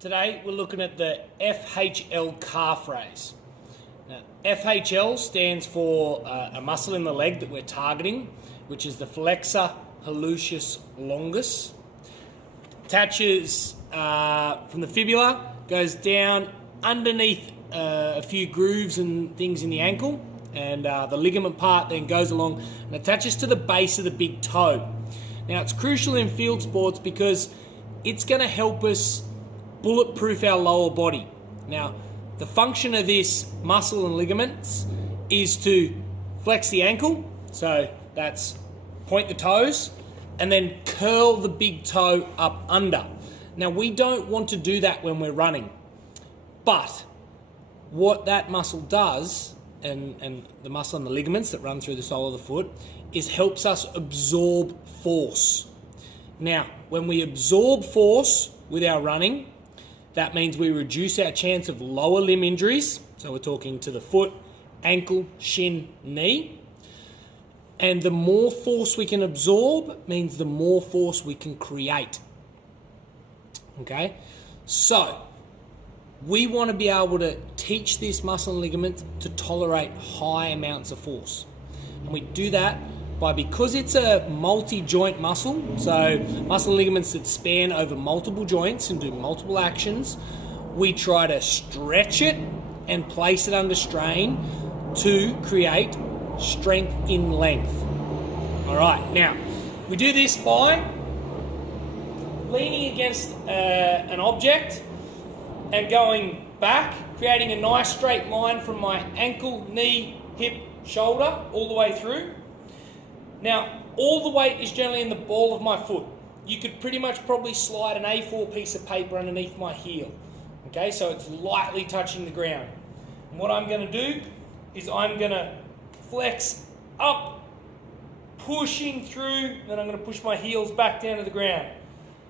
Today we're looking at the FHL Calf Raise. Now, FHL stands for a muscle in the leg that we're targeting, which is the flexor Hallucis longus. Attaches from the fibula, goes down underneath a few grooves and things in the ankle, and the ligament part then goes along and attaches to the base of the big toe. Now it's crucial in field sports because it's going to help us bulletproof our lower body. Now, the function of this muscle and ligaments is to flex the ankle, so that's point the toes, and then curl the big toe up under. Now, we don't want to do that when we're running, but what that muscle does, and the muscle and the ligaments that run through the sole of the foot, is helps us absorb force. Now, when we absorb force with our running, that means we reduce our chance of lower limb injuries. So we're talking to the foot, ankle, shin, knee. And the more force we can absorb means the more force we can create. Okay? So we want to be able to teach this muscle and ligament to tolerate high amounts of force. And we do that because it's a multi-joint muscle, so muscle and ligaments that span over multiple joints and do multiple actions, we try to stretch it and place it under strain to create strength in length. All right, now we do this by leaning against an object and going back, creating a nice straight line from my ankle, knee, hip, shoulder, all the way through. Now, all the weight is generally in the ball of my foot. You could pretty much probably slide an A4 piece of paper underneath my heel. Okay, so it's lightly touching the ground. And what I'm going to do is I'm going to flex up, pushing through, then I'm going to push my heels back down to the ground.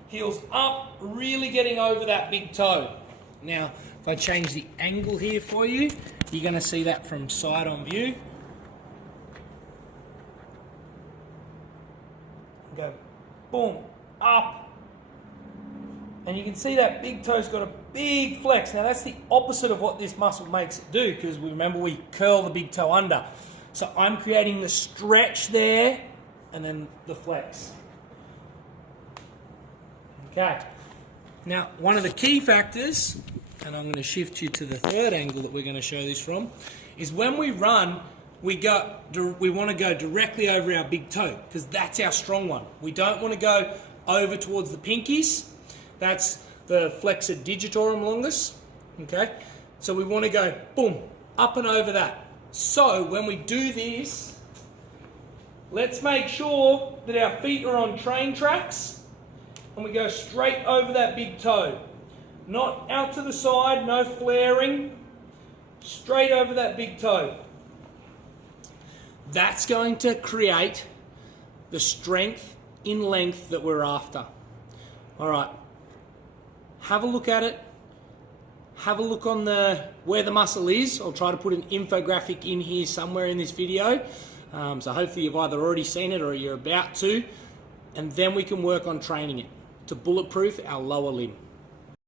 Heels up, really getting over that big toe. Now, if I change the angle here for you, you're going to see that from side on view. Go boom, up, and you can see that big toe's got a big flex. Now that's the opposite of what this muscle makes it do, because remember we curl the big toe under. So I'm creating the stretch there and then the flex. Okay, now one of the key factors, and I'm going to shift you to the third angle that we're going to show this from, is when we run, we want to go directly over our big toe, because that's our strong one. We don't want to go over towards the pinkies. That's the flexor digitorum longus. Okay, so we want to go boom, up and over that. So when we do this, let's make sure that our feet are on train tracks and we go straight over that big toe. Not out to the side, no flaring, straight over that big toe. That's going to create the strength in length that we're after. All right, have a look at it. Have a look on where the muscle is. I'll try to put an infographic in here somewhere in this video. So hopefully you've either already seen it or you're about to. And then we can work on training it to bulletproof our lower limb.